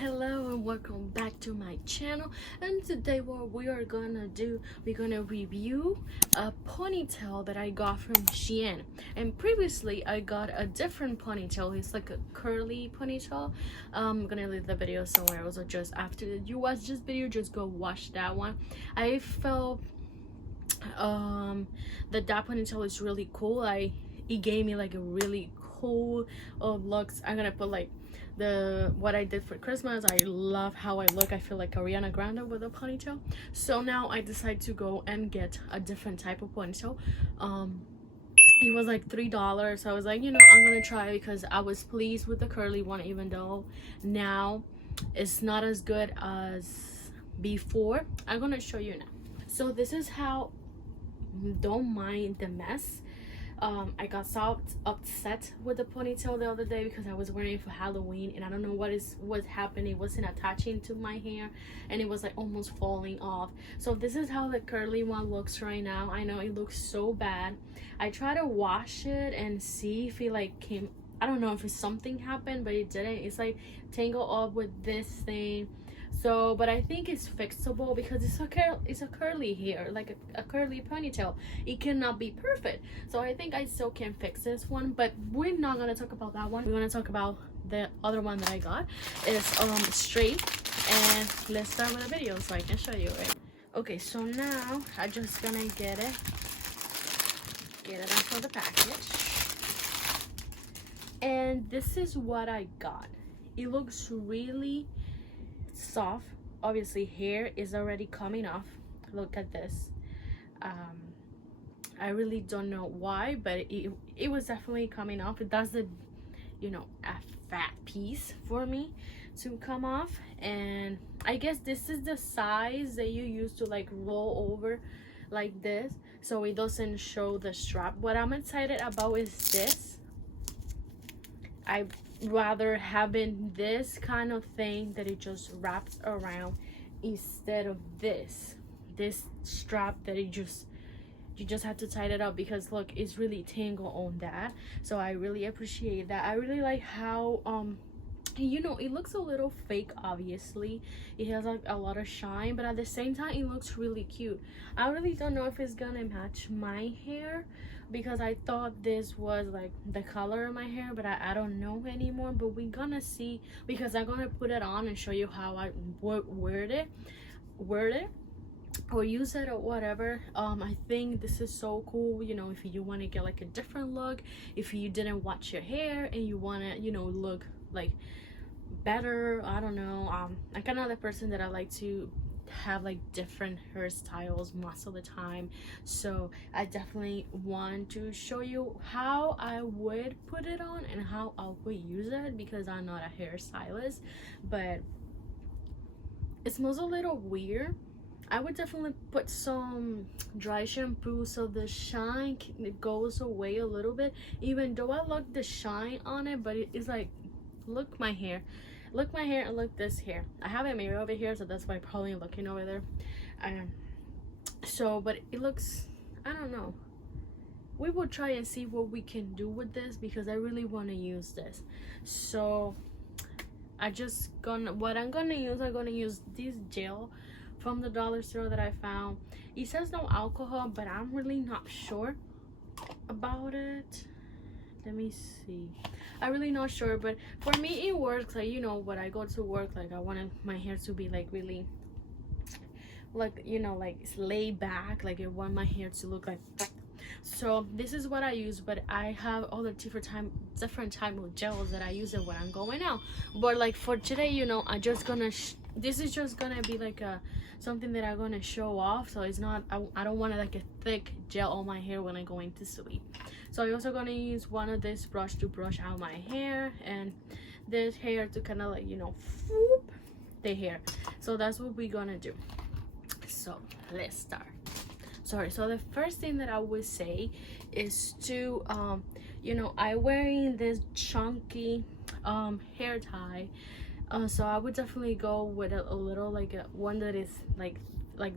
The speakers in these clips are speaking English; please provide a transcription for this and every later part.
Hello and welcome back to my channel. And today what we're gonna review a ponytail that I got from SHEIN. And previously I got a different ponytail. It's like a curly ponytail. I'm gonna leave the video somewhere else, or just after you watch this video, just go watch that one. I felt that ponytail is really cool. It gave me like a really cool looks. I'm gonna put like what I did for Christmas. I love how I look. I feel like Ariana Grande with a ponytail. So now I decided to go and get a different type of ponytail. It was like $3, so I was like, you know, I'm gonna try it because I was pleased with the curly one, even though now it's not as good as before. I'm gonna show you now. So this is how, don't mind the mess. I got so upset with the ponytail the other day because I was wearing it for Halloween and I don't know what's happening. It wasn't attaching to my hair and it was like almost falling off. So this is how the curly one looks right now. I know it looks so bad. I tried to wash it and see if it like came, I don't know if something happened, but it didn't. It's like tangled up with this thing. So, but I think it's fixable because it's a curly hair, like a curly ponytail. It cannot be perfect. So I think I still can fix this one, but we're not gonna talk about that one. We're gonna talk about the other one that I got. It's straight, and let's start with the video so I can show you it. Okay, so now I'm just gonna get it out of the package. And this is what I got. It looks really soft. Obviously hair is already coming off. Look at this. I really don't know why, but it was definitely coming off. It does a fat piece for me to come off, and I guess this is the size that you use to like roll over like this so it doesn't show the strap. What I'm excited about is this. I rather having this kind of thing that it just wraps around instead of this strap that you just have to tie it up, because look, it's really tangled on that. So I really appreciate that. I really like how it looks a little fake. Obviously it has like a lot of shine, but at the same time it looks really cute. I really don't know if it's gonna match my hair because I thought this was like the color of my hair, but I don't know anymore. But we're gonna see, because I'm gonna put it on and show you how I wear it or use it or whatever. I think this is so cool, if you want to get like a different look, if you didn't wash your hair and you want to look like better. I don't know, I'm kind of the person that I like to have like different hairstyles most of the time, so I definitely want to show you how I would put it on and how I would use it, because I'm not a hairstylist. But it smells a little weird. I would definitely put some dry shampoo so the shine goes away a little bit, even though I like the shine on it. But it's like, look my hair and look this hair. I have a mirror over here, so that's why I'm probably looking over there. But it looks, I don't know. We will try and see what we can do with this because I really want to use this. So I'm gonna use this gel from the dollar store that I found. It says no alcohol, but I'm really not sure about it. Let me see. I'm really not sure, but for me it works. Like, when I go to work, like I wanted my hair to be like really like like laid back. Like I want my hair to look like so this is what I use. But I have all the different type of gels that I use it when I'm going out. But like for today, I'm just gonna this is just gonna be like something that I'm gonna show off. So it's not, I don't want like a thick gel on my hair when I'm going to sleep. So I'm also gonna use one of this brush to brush out my hair, and this hair to kind of like whoop the hair. So that's what we're gonna do. So let's start. So the first thing that I would say is to I wearing this chunky hair tie. So I would definitely go with a little like one that is like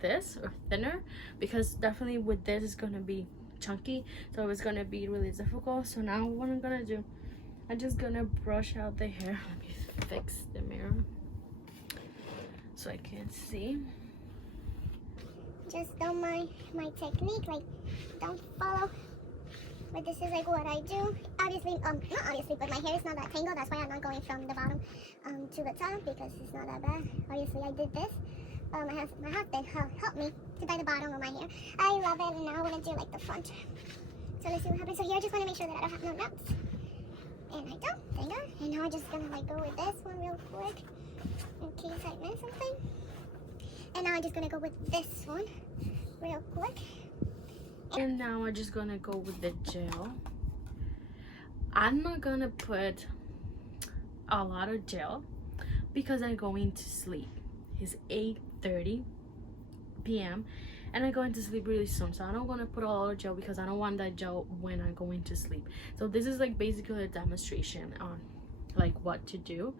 this or thinner, because definitely with this it's gonna be chunky, so it's gonna be really difficult. So now what I'm gonna do, I'm just gonna brush out the hair. Let me fix the mirror. so I can see. Just don't mind my technique, like don't follow. But this is like what I do. Obviously, not obviously, but my hair is not that tangled. That's why I'm not going from the bottom to the top, because it's not that bad. Obviously, I did this. My husband helped me to dye the bottom of my hair. I love it, and now I want to do like the front. So let's see what happens. So here I just want to make sure that I don't have no knots. And I don't, thank God. And now I'm just gonna like go with this one real quick in case I miss something. And now I'm just gonna go with this one real quick. And now I'm just gonna go with the gel. I'm not gonna put a lot of gel because I'm going to sleep. It's 8:30 p.m. and I'm going to sleep really soon, so I don't want to put a lot of gel because I don't want that gel when I'm going to sleep. So this is like basically a demonstration on like what to do.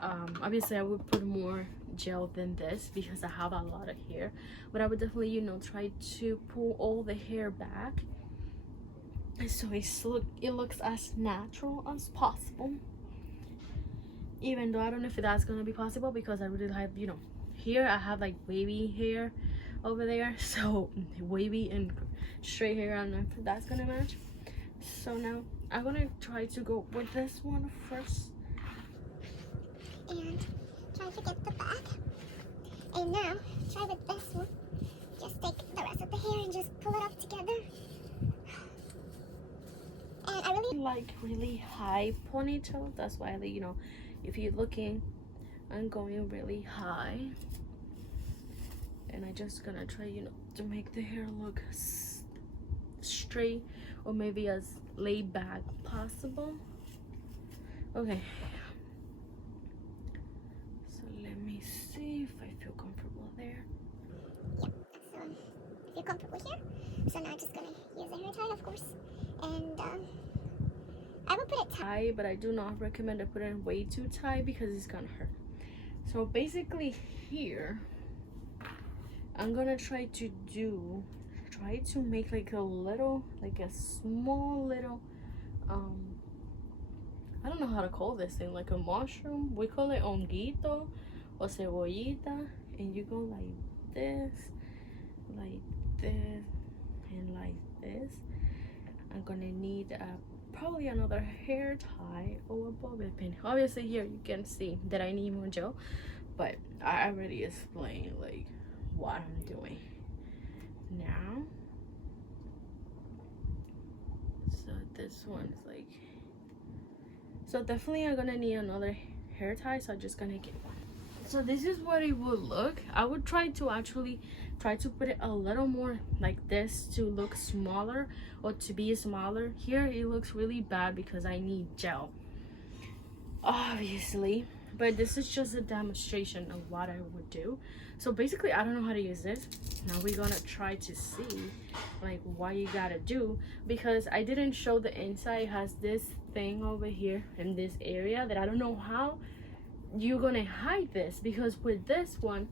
Obviously I would put more gel than this because I have a lot of hair, but I would definitely, you know, try to pull all the hair back so it looks as natural as possible, even though I don't know if that's gonna be possible because I really have, you know, here I have like wavy hair over there, so wavy and straight hair, I don't know if that's gonna match. So now I'm gonna try to go with this one first and try to get the back. And now try with this one. Just take the rest of the hair and just pull it up together. And I really like really high ponytail. That's why, you know, if you're looking, I'm going really high. And I'm just gonna try, you know, to make the hair look straight or maybe as laid back possible. Okay. So let me see if I feel comfortable there. Yeah, so if you're comfortable here. So now I'm just gonna use a hair tie, of course. And I will put it tight, but I do not recommend to put it way too tight because it's gonna hurt. So basically here, I'm gonna try to make like a little, like a small little, I don't know how to call this thing, like a mushroom. We call it honguito or cebollita, and you go like this, and like this. I'm gonna need probably another hair tie or a bobby pin. Obviously here you can see that I need more gel, but I already explained like what I'm doing now. So this one's like, so definitely I'm gonna need another hair tie, so I'm just gonna get one. So this is what it would look. I would try to put it a little more like this to look smaller or to be smaller. Here it looks really bad because I need gel, obviously, but this is just a demonstration of what I would do. So basically I don't know how to use this. Now we're gonna try to see like what you gotta do, because I didn't show the inside. It has this thing over here in this area that I don't know how you're gonna hide this, because with this one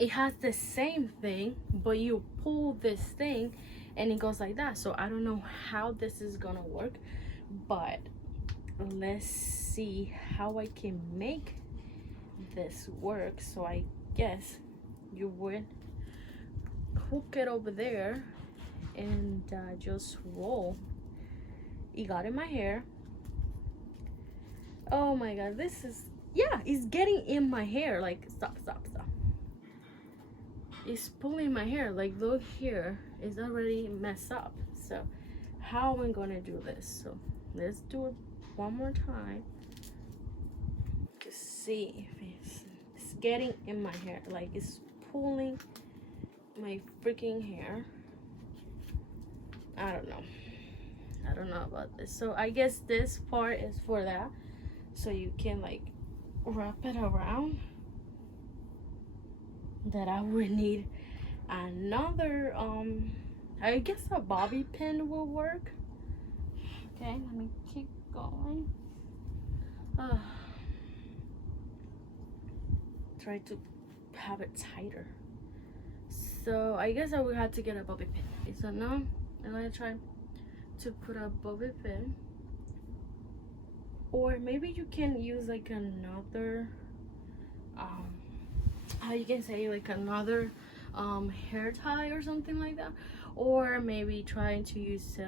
it has the same thing, but you pull this thing and it goes like that. So I don't know how this is gonna work, but let's see how I can make this work. So I guess you would hook it over there and just roll. You got in my hair. Oh my god, this is, yeah, it's getting in my hair. Like stop. It's pulling my hair. Like look here, it's already messed up. So how am I gonna do this? So let's do it one more time to see if it's getting in my hair. Like it's pulling my freaking hair. I don't know about this. So I guess this part is for that, so you can like wrap it around. That I would need another I guess a bobby pin will work. Okay, let me keep going. Try to have it tighter. So I guess I would have to get a bobby pin. So now I'm gonna try to put a bobby pin, or maybe you can use like another how you can say, like another hair tie or something like that, or maybe trying to use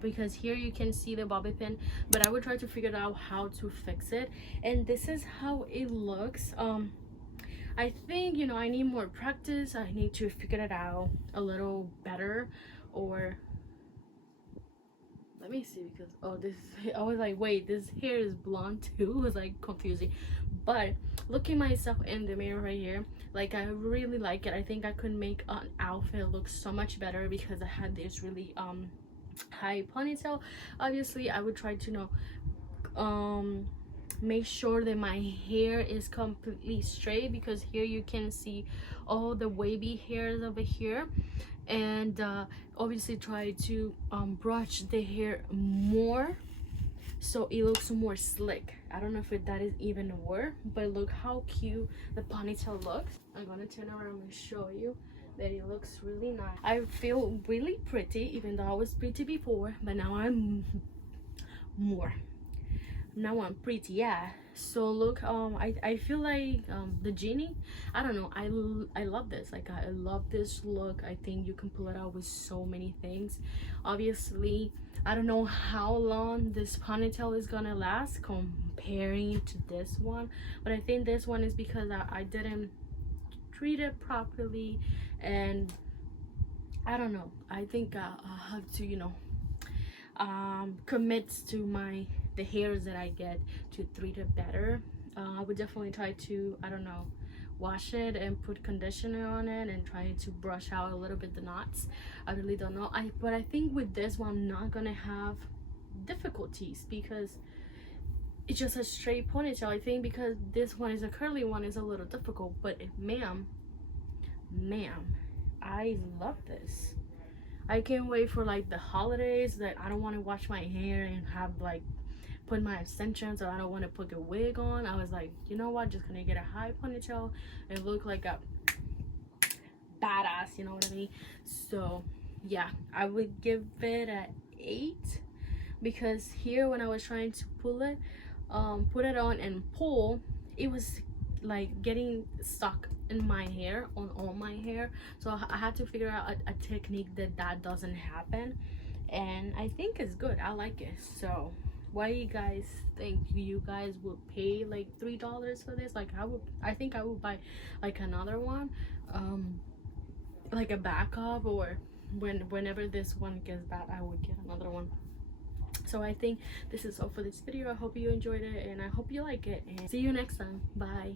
because here you can see the bobby pin, but I would try to figure out how to fix it. And this is how it looks. I think, you know, I need more practice. I need to figure it out a little better. Or let me see, because I was like, wait, this hair is blonde too. It was like confusing. But looking myself in the mirror right here, like I really like it. I think I could make an outfit look so much better because I had this really high ponytail. Obviously I would try to, you know, make sure that my hair is completely straight, because here you can see all the wavy hairs over here. And obviously try to brush the hair more so it looks more slick. I don't know if that is even a word, but look how cute the ponytail looks. I'm gonna turn around and show you that it looks really nice. I feel really pretty, even though I was pretty before, but now I'm pretty, yeah. So look, I feel like the genie, I don't know, I love this. Like I love this look. I think you can pull it out with so many things. Obviously I don't know how long this ponytail is gonna last comparing to this one, but I think this one is because I didn't treat it properly, and I don't know, I think I'll have to, you know, commit to the hairs that I get to treat it better. I would definitely try to, I don't know, wash it and put conditioner on it and try to brush out a little bit the knots. I really don't know. But I think with this one I'm not gonna have difficulties because it's just a straight ponytail. I think because this one is a curly one is a little difficult, but ma'am, I love this. I can't wait for like the holidays that I don't want to wash my hair and have like put my extensions, or I don't want to put a wig on. I was like, you know what, just gonna get a high ponytail and look like a badass, you know what I mean? So yeah, I would give it an 8, because here when I was trying to pull it, put it on and pull, it was like getting stuck in my hair, on all my hair. So I had to figure out a technique that doesn't happen, and I think it's good. I like it. So what do you guys think? You guys would pay like $3 for this? Like I think I would buy like another one, like a backup, or whenever this one gets bad I would get another one. So I think this is all for this video. I hope you enjoyed it and I hope you like it, and see you next time. Bye.